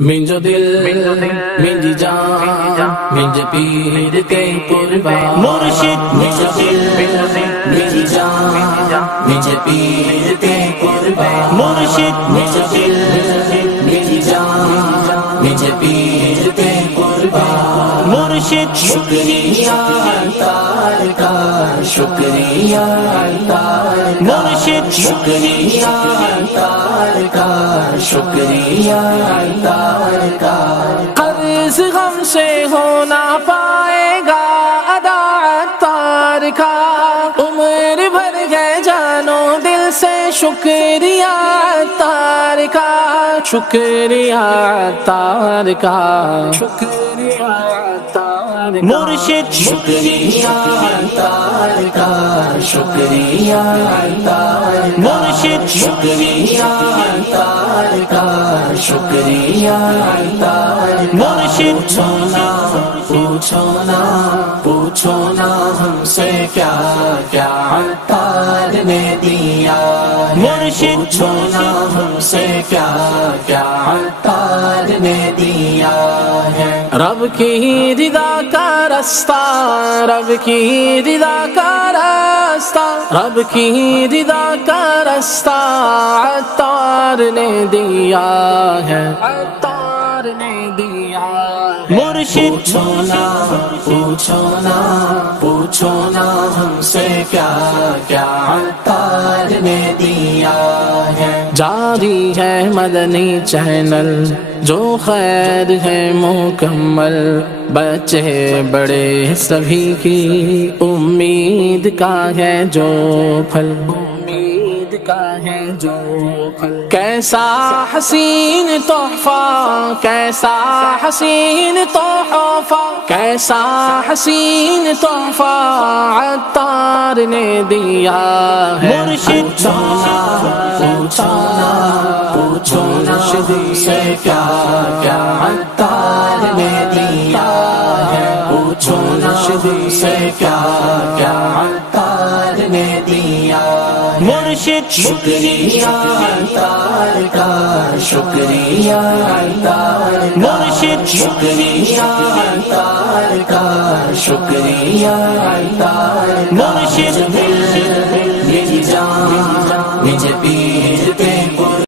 Minjo dil, minji jaan, minje peer ke qurbaan. Murshid, minjo dil, minji jaan, minje peer ke qurbaan. Murshid, minjo dil, minji jaan, minje peer ke qurbaan. Murshid, shukriya taar ka, shukriya taar ka. Murshid, shukriya taar ka, shukriya taar ka. قرض غم سے ہو نہ پائے گا ادا عطار کا. عمر بھر گئے جانو دل سے شکریہ عطار کا. شکریہ عطار کا. شکریہ عطار کا. مرشد شکریہ عطار کا. شکریہ عطار کا. مرشد شکریہ عطار کا. شکریہ عطار کا. مرشد پوچھو نا ہم سے کیا کیا عطار نے دیا. مرشد پوچھو نا ہم سے کیا کیا عطار نے دیا ہے. رب کی رضا کا راستہ، رب کی رضا کا راستہ، رب کی رضا کا راستہ عطار نے دیا ہے. عطار نے دیا ہے. مرشد پوچھو نا ہم سے کیا کیا عطار نے دیا ہے. جاری ہے مدنی چینل جو خیر ہے مکمل. بچے بڑے سبھی کی امید کا ہے جو پھل. امید کا ہے جو پھل. کیسا حسین تحفہ، کیسا حسین تحفہ، کیسا حسین تحفہ عطار نے دیا ہے. مرشد پوچھو نا ہم سے کیا کیا عطار نے دیا ہے. پوچھو نا ہم سے کیا کیا عطار نے دیا ہے. مرشد شکریہ عطار کا. شکریہ عطار کا. مرشد شکریہ عطار کا. شکریہ عطار کا. مرشد